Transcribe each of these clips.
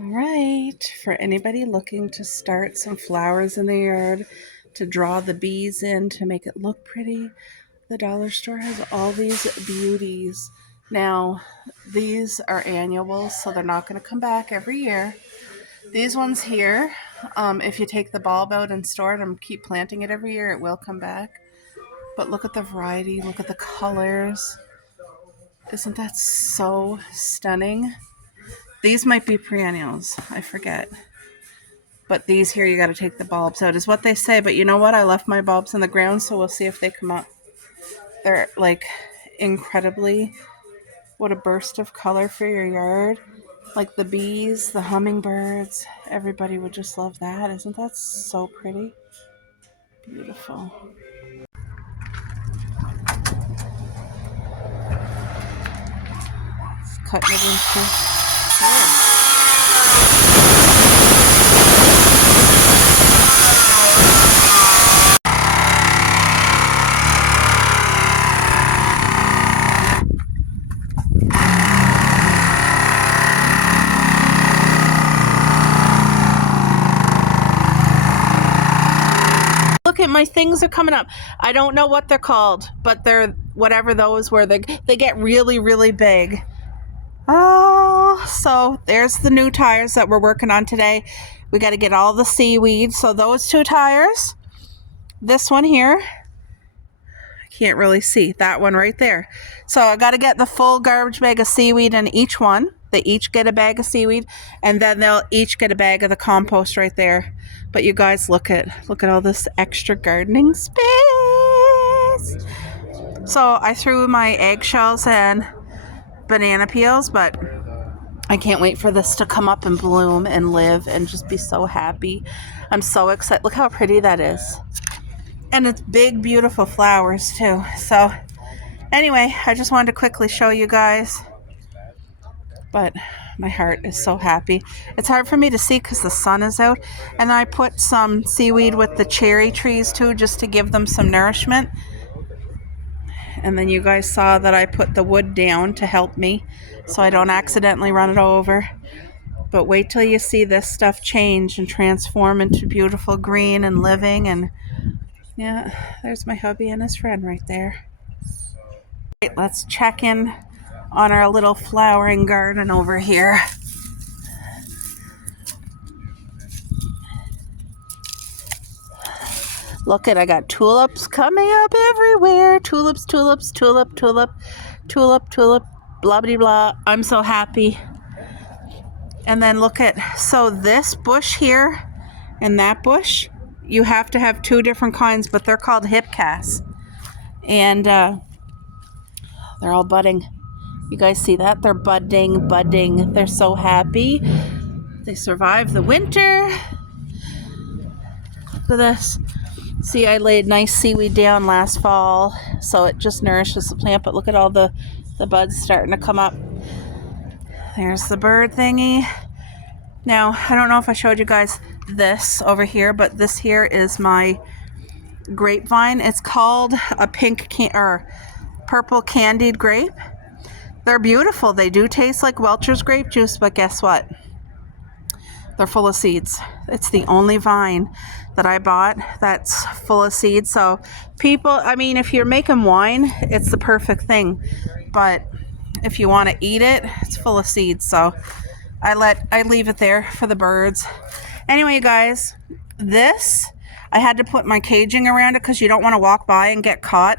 All right, for anybody looking to start some flowers in the yard, to draw the bees in, to make it look pretty, the dollar store has all these beauties. Now, these are annuals, so they're not going to come back every year. These ones here, if you take the bulb out and store it and keep planting it every year, it will come back. But look at the variety, look at the colors. Isn't that so stunning? These might be perennials, I forget. But these here, you got to take the bulbs out, is what they say. But you know what? I left my bulbs in the ground, so we'll see if they come up. They're like incredibly, what a burst of color for your yard. Like the bees, the hummingbirds, everybody would just love that. Isn't that so pretty? Beautiful. It's cutting it into. Oh. Look at my things are coming up. I don't know what they're called, but they're whatever those were. They get really, really big. Oh, so there's the new tires that we're working on today. We got to get all the seaweed. So those two tires, this one here, I can't really see that one right there. So I got to get the full garbage bag of seaweed in each one. They each get a bag of seaweed, and then they'll each get a bag of the compost right there. But you guys, look at all this extra gardening space. So I threw my eggshells and banana peels, but I can't wait for this to come up and bloom and live and just be so happy. I'm so excited. Look how pretty that is. And it's big, beautiful flowers too. So anyway, I just wanted to quickly show you guys. But my heart is so happy. It's hard for me to see because the sun is out. And I put some seaweed with the cherry trees too, just to give them some nourishment. And then you guys saw that I put the wood down to help me so I don't accidentally run it over. But wait till you see this stuff change and transform into beautiful green and living. And yeah, there's my hubby and his friend right there. Right, let's check in on our little flowering garden over here. Look at, I got tulips coming up everywhere. Tulips, tulips, tulip, tulip, tulip, tulip, blah, blah, blah. I'm so happy. And then look at, so this bush here and that bush, you have to have two different kinds, but they're called hipcas. And they're all budding. You guys see that? They're budding. They're so happy. They survived the winter. Look at this. See, I laid nice seaweed down last fall, so it just nourishes the plant. But look at all the buds starting to come up. There's the bird thingy. Now, I don't know if I showed you guys this over here, but this here is my grapevine. It's called a purple candied grape. They're beautiful. They do taste like Welch's grape juice, but guess what? They're full of seeds. It's the only vine that I bought that's full of seeds. So people, I mean, if you're making wine, it's the perfect thing. But if you want to eat it, it's full of seeds. So I leave it there for the birds. Anyway, you guys, this, I had to put my caging around it because you don't want to walk by and get caught.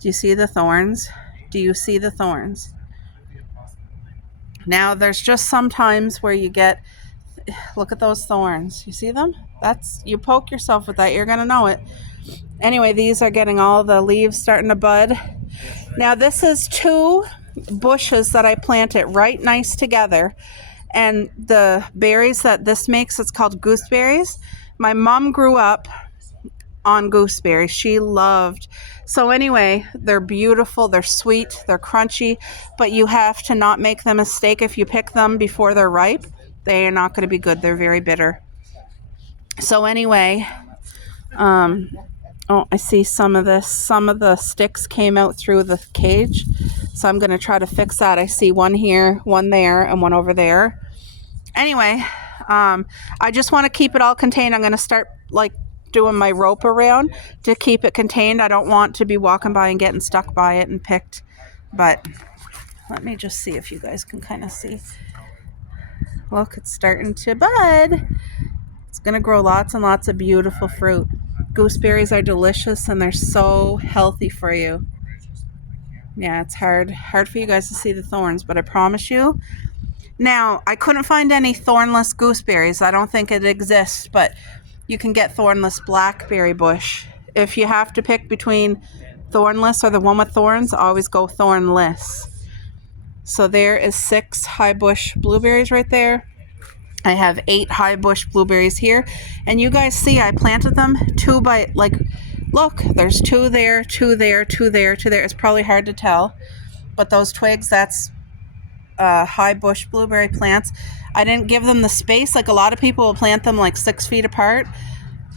Do you see the thorns? Do you see the thorns? Now, there's just some times where you get, look at those thorns. You see them? You poke yourself with that, you're going to know it. Anyway, these are getting all the leaves starting to bud. Now, this is two bushes that I planted right nice together. And the berries that this makes, it's called gooseberries. My mom grew up on gooseberries. She loved. So anyway, they're beautiful, they're sweet, they're crunchy, but you have to not make the mistake if you pick them before they're ripe. They are not going to be good. They're very bitter. So anyway, oh, I see some of the sticks came out through the cage. So I'm going to try to fix that. I see one here, one there, and one over there. Anyway, I just want to keep it all contained. I'm going to start like doing my rope around to keep it contained. I don't want to be walking by and getting stuck by it and picked. But let me just see if you guys can kind of see. Look, it's starting to bud. It's going to grow lots and lots of beautiful fruit. Gooseberries are delicious and they're so healthy for you. Yeah, it's hard for you guys to see the thorns, but I promise you. Now, I couldn't find any thornless gooseberries. I don't think it exists, but you can get thornless blackberry bush. If you have to pick between thornless or the one with thorns, always go thornless. So there is 6 high bush blueberries right there. I have 8 high bush blueberries here. And you guys see I planted them 2 by, like, look, there's 2 there, 2 there, 2 there, 2 there. It's probably hard to tell. But those twigs, that's high bush blueberry plants. I didn't give them the space. Like a lot of people will plant them like 6 feet apart.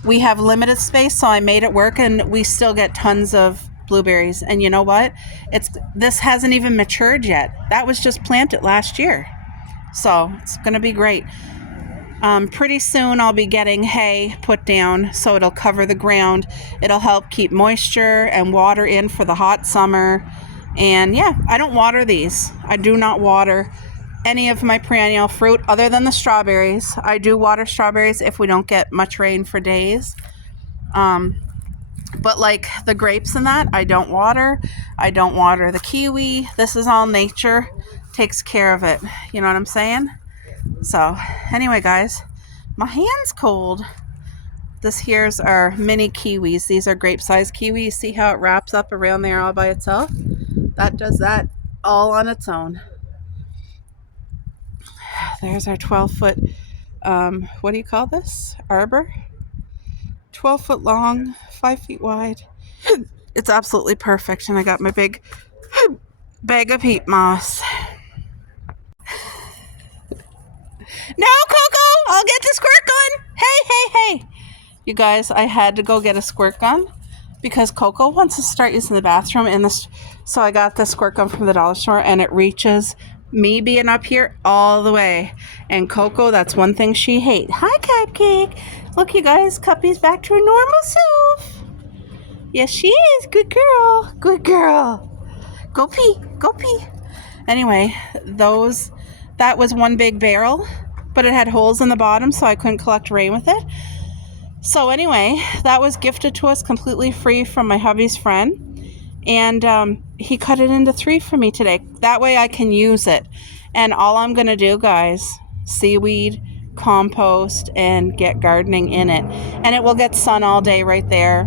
We have limited space, so I made it work, and we still get tons of blueberries. And you know what? This hasn't even matured yet. That was just planted last year. So it's going to be great. Pretty soon I'll be getting hay put down so it'll cover the ground. It'll help keep moisture and water in for the hot summer. And yeah, I don't water these. I do not water any of my perennial fruit other than the strawberries. I do water strawberries if we don't get much rain for days. But like the grapes and that, I don't water. I don't water the kiwi. This is all nature. Takes care of it. You know what I'm saying? So anyway, guys, my hand's cold. This here's our mini kiwis. These are grape-sized kiwi. You see how it wraps up around there all by itself? That does that all on its own. There's our 12-foot, what do you call this? Arbor? 12 foot long, 5 feet wide. It's absolutely perfect. And I got my big bag of peat moss. No, Coco, I'll get the squirt gun. Hey. You guys, I had to go get a squirt gun because Coco wants to start using the bathroom in this. So I got the squirt gun from the dollar store, and it reaches me being up here all the way. And Coco, that's one thing she hates. Hi, Cupcake. Look, you guys, Cuppy's back to her normal self. Yes, she is. Good girl. Good girl. Go pee. Go pee. Anyway, that was one big barrel, but it had holes in the bottom, so I couldn't collect rain with it. So anyway, that was gifted to us completely free from my hubby's friend. And he cut it into 3 for me today. That way I can use it. And all I'm going to do, guys, seaweed, compost, and get gardening in it. And it will get sun all day right there.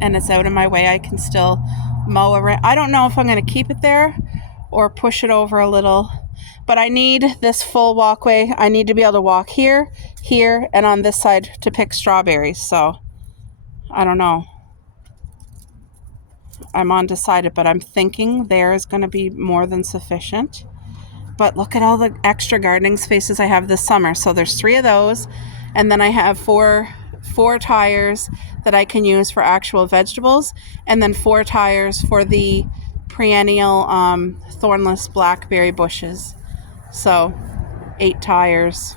And it's out of my way. I can still mow around. I don't know if I'm going to keep it there or push it over a little. But I need this full walkway. I need to be able to walk here, and on this side to pick strawberries. So, I don't know. I'm undecided, but I'm thinking there is going to be more than sufficient. But look at all the extra gardening spaces I have this summer. So there's 3 of those, and then I have four tires that I can use for actual vegetables, and then 4 tires for the perennial thornless blackberry bushes. So 8 tires.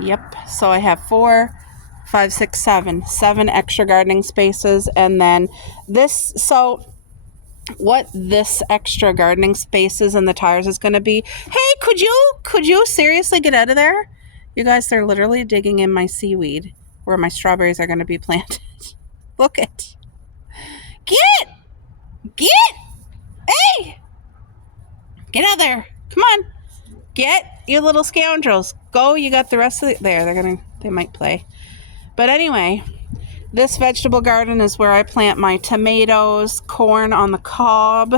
Yep. So I have 4, 5, 6, 7 extra gardening spaces. And then this, so what this extra gardening spaces and the tires is going to be. Hey, could you seriously get out of there? You guys, they're literally digging in my seaweed where my strawberries are going to be planted. Look it. Get, hey, get out there. Come on. Get, you little scoundrels. Go, you got the rest of it. There, they might play. But anyway, this vegetable garden is where I plant my tomatoes, corn on the cob.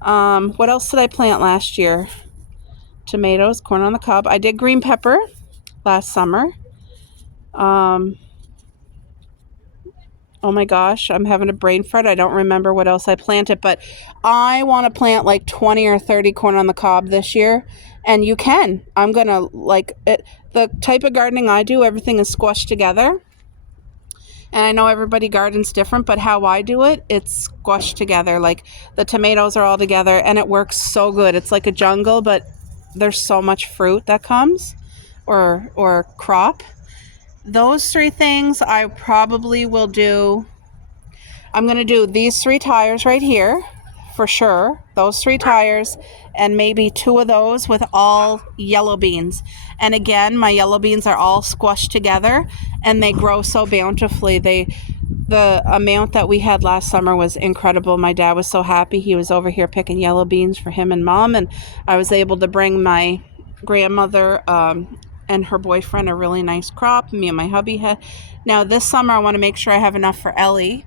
What else did I plant last year? Tomatoes, corn on the cob. I did green pepper last summer. Oh my gosh, I'm having a brain fart. I don't remember what else I planted, but I want to plant like 20 or 30 corn on the cob this year. And you can. I'm going to like it. The type of gardening I do, everything is squashed together. And I know everybody gardens different, but how I do it, it's squashed together. Like the tomatoes are all together and it works so good. It's like a jungle, but there's so much fruit that comes, or crop. Those 3 things I probably will do. I'm going to do these 3 tires right here for sure. Those 3 tires, and maybe 2 of those with all yellow beans. And again, my yellow beans are all squashed together and they grow so bountifully. The amount that we had last summer was incredible. My dad was so happy. He was over here picking yellow beans for him and Mom, and I was able to bring my grandmother and her boyfriend a really nice crop. Me and my hubby had. Now this summer I want to make sure I have enough for Ellie,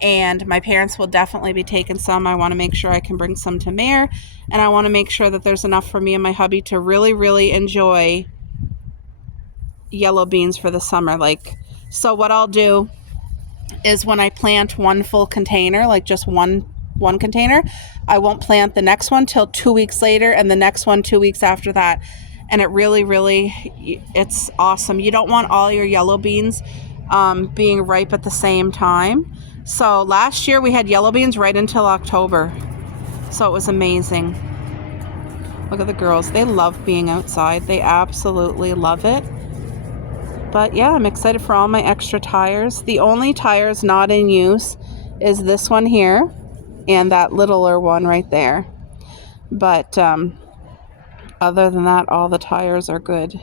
and my parents will definitely be taking some. I want to make sure I can bring some to Mare, and I want to make sure that there's enough for me and my hubby to really, really enjoy yellow beans for the summer. So what I'll do is when I plant one full container, like just one container, I won't plant the next one till 2 weeks later, and the next one 2 weeks after that. And it really, really, it's awesome. You don't want all your yellow beans being ripe at the same time. So last year we had yellow beans right until October. So it was amazing. Look at the girls. They love being outside. They absolutely love it. But yeah, I'm excited for all my extra tires. The only tires not in use is this one here and that littler one right there. But other than that, all the tires are good.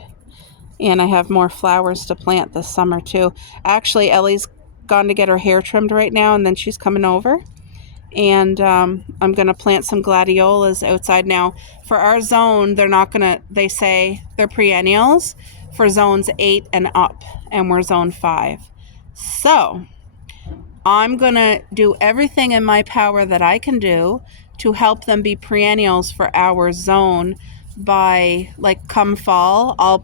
And I have more flowers to plant this summer too. Actually, Ellie's gone to get her hair trimmed right now, and then she's coming over. And I'm going to plant some gladiolas outside now. For our zone, they say they're perennials for zones 8 and up, and we're zone 5. So I'm going to do everything in my power that I can do to help them be perennials for our zone. By come fall, I'll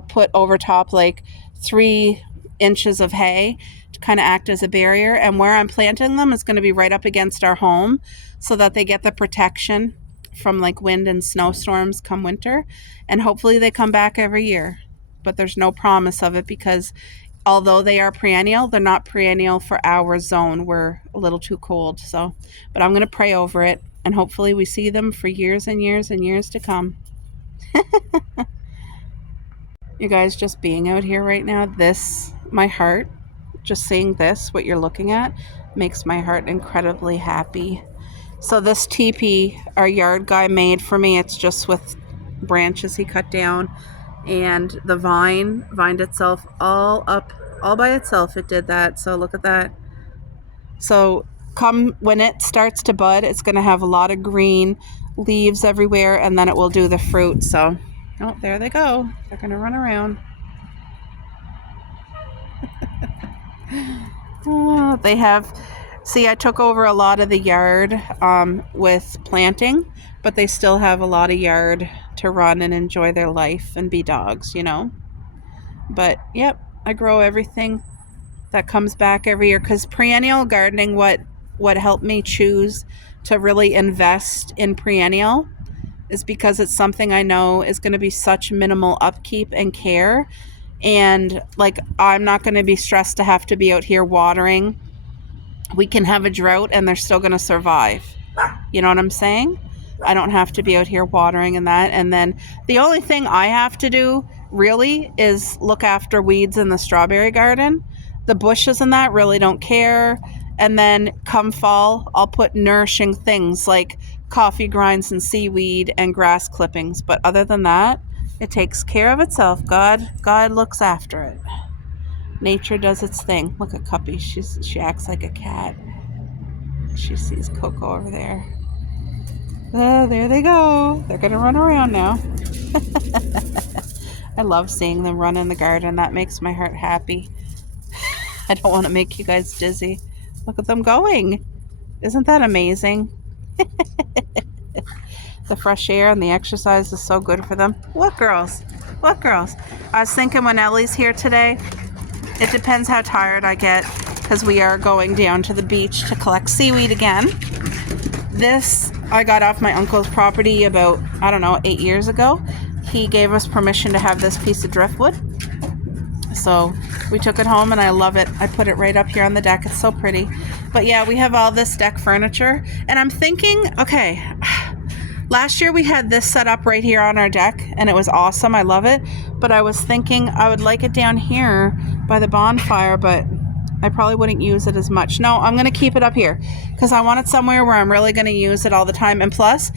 put over top 3 inches of hay to kind of act as a barrier, and where I'm planting them is going to be right up against our home so that they get the protection from wind and snowstorms come winter, and hopefully they come back every year. But there's no promise of it, because although they are perennial, they're not perennial for our zone. We're a little too cold. But I'm going to pray over it, and hopefully we see them for years and years and years to come. You guys, just being out here right now, my heart, just seeing what you're looking at, makes my heart incredibly happy. So this teepee, our yard guy made for me, it's just with branches he cut down, and the vined itself all by itself. It did that. So look at that. So when it starts to bud, it's going to have a lot of green leaves everywhere, and then it will do the fruit. So, oh, there they go. They're going to run around. I took over a lot of the yard with planting, but they still have a lot of yard to run and enjoy their life and be dogs, But, yep, I grow everything that comes back every year, because perennial gardening, what helped me choose to really invest in perennial is because it's something I know is going to be such minimal upkeep and care, and I'm not going to be stressed to have to be out here watering. We can have a drought and they're still going to survive. You know what I'm saying? I don't have to be out here watering and that. And then the only thing I have to do really is look after weeds in the strawberry garden. The bushes and that really don't care. And then come fall, I'll put nourishing things like coffee grinds and seaweed and grass clippings. But other than that, it takes care of itself. God looks after it. Nature does its thing. Look at Cuppy. She acts like a cat. She sees Coco over there. Oh, there they go. They're going to run around now. I love seeing them run in the garden. That makes my heart happy. I don't want to make you guys dizzy. Look at them going. Isn't that amazing? The fresh air and the exercise is so good for them. What girls? I was thinking when Ellie's here today, it depends how tired I get, because we are going down to the beach to collect seaweed again. This I got off my uncle's property about, 8 years ago. He gave us permission to have this piece of driftwood. So we took it home and I love it. I put it right up here on the deck. It's so pretty. But yeah, we have all this deck furniture. And I'm thinking, okay, Last year we had this set up right here on our deck, and it was awesome. I love it. But I was thinking I would like it down here by the bonfire, but I probably wouldn't use it as much. No, I'm going to keep it up here because I want it somewhere where I'm really going to use it all the time. And plus,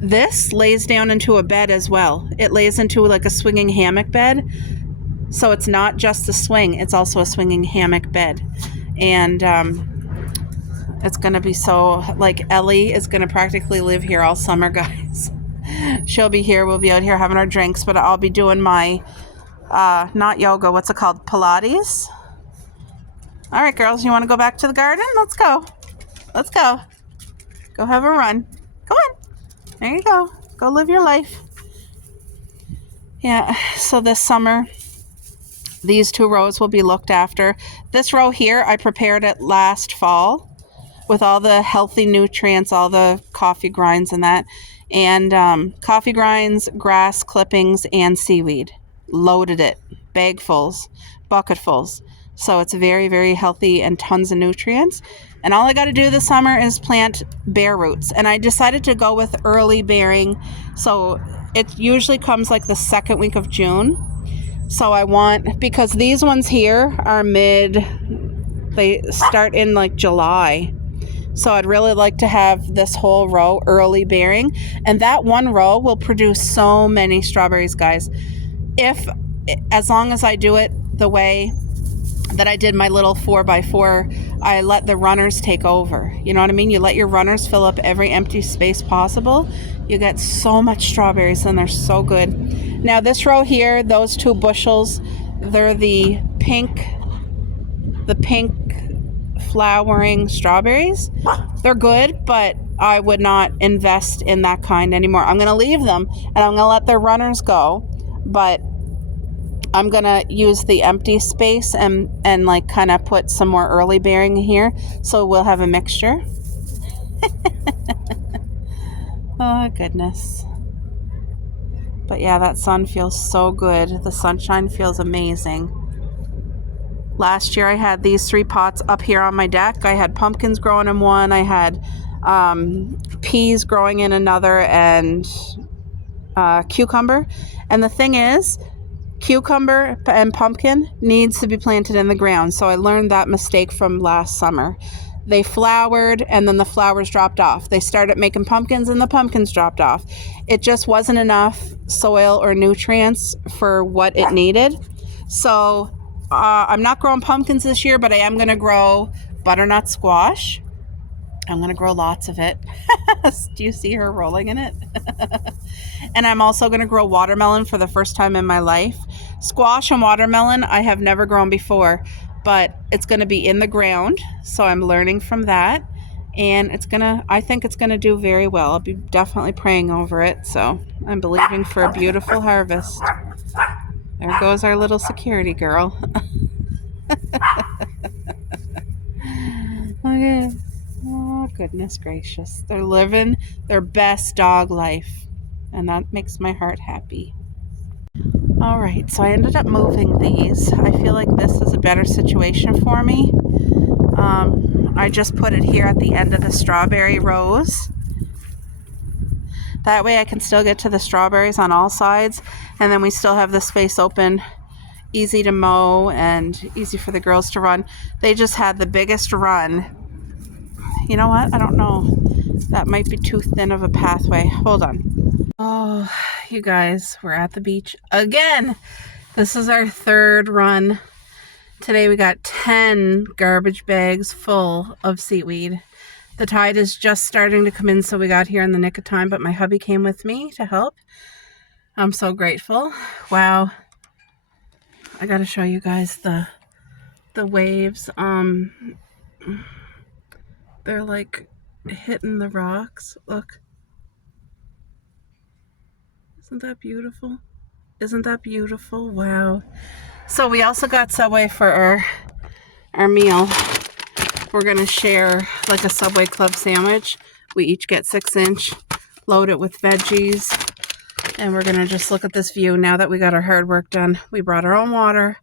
this lays down into a bed as well. It lays into like a swinging hammock bed. So it's not just a swing, it's also a swinging hammock bed. And it's going to be so, like, Ellie is going to practically live here all summer, guys. She'll be here. We'll be out here having our drinks, but I'll be doing my, not yoga, what's it called? Pilates. All right, girls, you want to go back to the garden? Let's go. Let's go. Go have a run. Come on. There you go. Go live your life. Yeah, so this summer, these 2 rows will be looked after. This row here, I prepared it last fall with all the healthy nutrients, all the coffee grinds and that. And coffee grinds, grass clippings, and seaweed. Loaded it. Bagfuls, bucketfuls. So it's very, very healthy and tons of nutrients. And all I got to do this summer is plant bare roots. And I decided to go with early bearing. So it usually comes like the second week of June. So I want, because these ones here are they start in like July. So I'd really like to have this whole row early bearing. And that one row will produce so many strawberries, guys. As long as I do it the way that I did my little 4x4, I let the runners take over. You know what I mean? You let your runners fill up every empty space possible. You get so much strawberries and they're so good. Now this row here, those 2 bushels, they're the pink flowering strawberries. They're good, but I would not invest in that kind anymore. I'm going to leave them and I'm going to let their runners go, but I'm going to use the empty space and like kind of put some more early bearing here. So we'll have a mixture. Oh, goodness. But yeah, that sun feels so good. The sunshine feels amazing. Last year I had these 3 pots up here on my deck. I had pumpkins growing in one. I had peas growing in another, and cucumber. And the thing is, cucumber and pumpkin needs to be planted in the ground. So I learned that mistake from last summer. They flowered and then the flowers dropped off. They started making pumpkins and the pumpkins dropped off. It just wasn't enough soil or nutrients for what it needed. So I'm not growing pumpkins this year, but I am going to grow butternut squash. I'm going to grow lots of it. Do you see her rolling in it? And I'm also going to grow watermelon for the first time in my life. Squash and watermelon I have never grown before, but it's going to be in the ground. So I'm learning from that. And I think it's going to do very well. I'll be definitely praying over it. So I'm believing for a beautiful harvest. There goes our little security girl. Okay. Oh, goodness gracious. They're living their best dog life. And that makes my heart happy. All right, so I ended up moving these. I feel like this is a better situation for me. I just put it here at the end of the strawberry rows. That way I can still get to the strawberries on all sides, and then we still have the space open, easy to mow and easy for the girls to run. They just had the biggest run. You know what? I don't know. That might be too thin of a pathway. Hold on. Oh, you guys, we're at the beach again. This is our 3rd run. Today we got 10 garbage bags full of seaweed. The tide is just starting to come in, so we got here in the nick of time, but my hubby came with me to help. I'm so grateful. Wow. I got to show you guys the waves. They're like hitting the rocks. Look. Isn't that beautiful? Isn't that beautiful? Wow. So we also got Subway for our meal. We're going to share like a Subway Club sandwich. We each get 6-inch, load it with veggies, and we're going to just look at this view now that we got our hard work done. We brought our own water.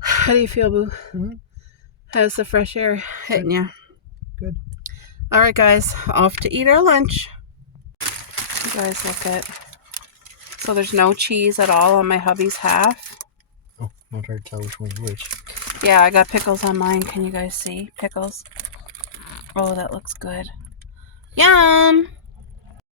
How do you feel, Boo? Mm-hmm. How's the fresh air hitting you? Good. All right, guys, off to eat our lunch. You guys look at. So there's no cheese at all on my hubby's half. Oh, not hard to tell which one's which. Yeah, I got pickles on mine. Can you guys see? Pickles. Oh, that looks good. Yum!